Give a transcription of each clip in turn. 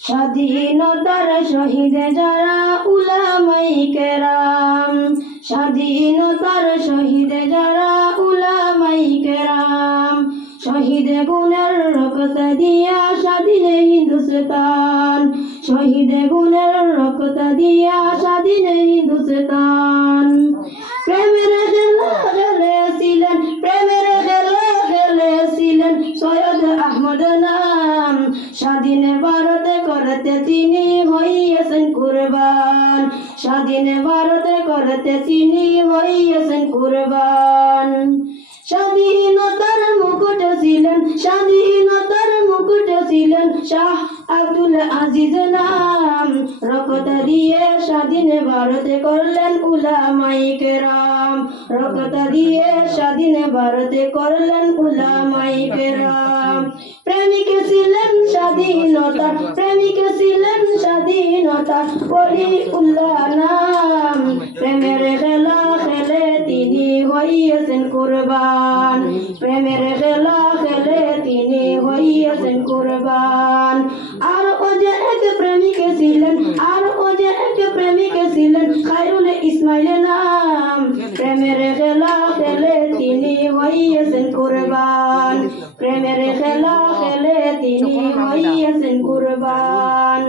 স্বাধীনতার শহীদ যারা উলামায়ে কেরাম, স্বাধীনতার শহীদ যারা উলামায়ে কেরাম, শহীদ গুণের রক্ত দিয়া স্বাধীন হিন্দুস্তান, শহীদ গুণের রক্ত দিয়া স্বাধীন হিন্দুস্তান। প্রেমের খেলা খেলেছিলেন, প্রেমের খেলা খেলেছিলেন সৈয়দ আহমদ নাম, স্বাধীন ভারত করতে তিনি হইয়াছেন কুরবান, স্বাধীন ভারত করতে তিনি হইয়াছেন কুরবান। স্বাধীনতার মুকুট ছিলেন, স্বাধীনতার মুকুট ছিলেন শাহ আব্দুল আজিজ নাম, রক্ত দিয়ে স্বাধীন ভারত করলেন উলামায়ে কেরাম, রক্ত দিয়ে স্বাধীন ভারত করলেন উলামায়ে কেরাম। প্রেমিক ছিলেন স্বাধীনতা, প্রেমিক ছিলেন স্বাধীনতা ওলিউল্লাহ নাম, প্রেমের খেলা খেলে তিনি হইয়াছেন কুরবান, প্রেমের খেলা খেলে তিনি হইয়াছেন কুরবান। আর ও যে এক প্রেমিক ছিলেন, আর ও যে এক প্রেমিক ছিলেন খায়রুল ইসমাইল নাম, প্রেমের খেলা খেলে তিনি হইয়াছেন কুরবান, প্রেমের খেলা খেলে তিনি হইয়াছেন কুরবান।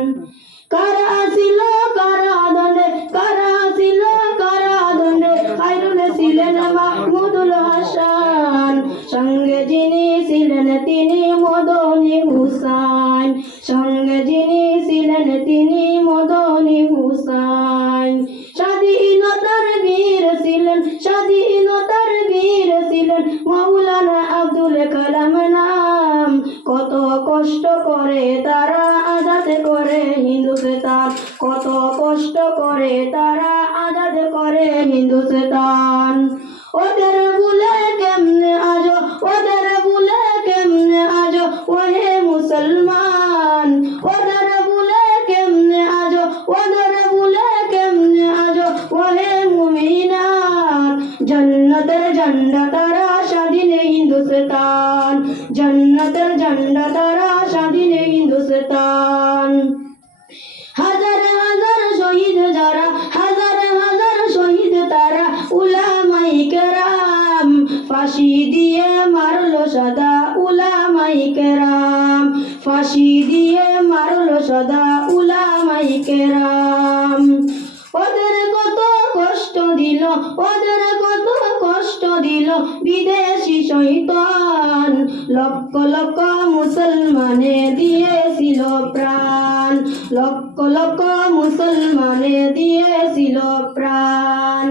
কারা ছিল কারাদণ্ডে, কারা ছিল কারাদণ্ডে খায়রুল ছিলেন মাহমুদুল হাসান, সঙ্গে যিনি ছিলেন তিনি মদনী হুসাইন, সঙ্গে যিনি ছিলেন তিনি মদনী হুসাইন। স্বাধীনতার বীর ছিলেন, স্বাধীনতার বীর ছিলেন মাওলানা আব্দুল কালাম নাম, কত কষ্ট করে তারা আজাদ করে হিন্দুস্তান, কত কষ্ট করে তারা আজাদ করে হিন্দুস্তান। ওদের ভুলে কেমনে আজো, ওদের ভুলে কেমনে আজো ওহে মুসলমান, ওদের ভুলে কেমনে আজো, ওদের ভুলে কেমনে আজো ওহে মুমিনাত। জান্নাতের ঝান্ডা তারা স্বাধীন হিন্দুস্তান, জান্নাতের ঝান্ডা তারা স্বাধীন হিন্দুস্তান। হাজার হাজার শহীদ যারা, হাজার হাজার শহীদ তারা উলামায়ে কেরাম, ফাঁসি দিয়ে মারলো সদা উলামায়ে কেরাম, ফাঁসি দিয়ে মারলো সদা উলামায়ে কেরাম। ওদের কত কষ্ট দিল, ওদের কত কষ্ট দিল বিদেশি শয়তান, লক্ষ লক্ষ মুসলমানে দিয়েছিল প্রাণ, লক্ষ লক্ষ মুসলমানে দিয়েছিল প্রাণ।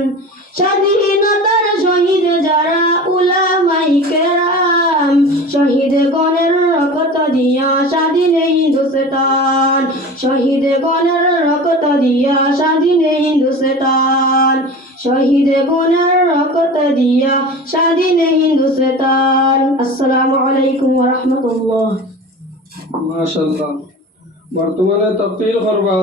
স্বাধীনতার শহীদ যারা উলামায়ে কেরাম, শহীদ গণের রক্ত দিয়া স্বাধীন হিন্দুস্তান, শহীদ গণের রক্ত দিয়া স্বাধীন হিন্দুস্তান, শহীদ গণের রক্ত দিয়া স্বাধীন হিন্দুস্তান। আসসালামু আলাইকুম ওয়া রাহমাতুল্লাহ। মাশাআল্লাহ। বর্তমানে তাফসীর করবা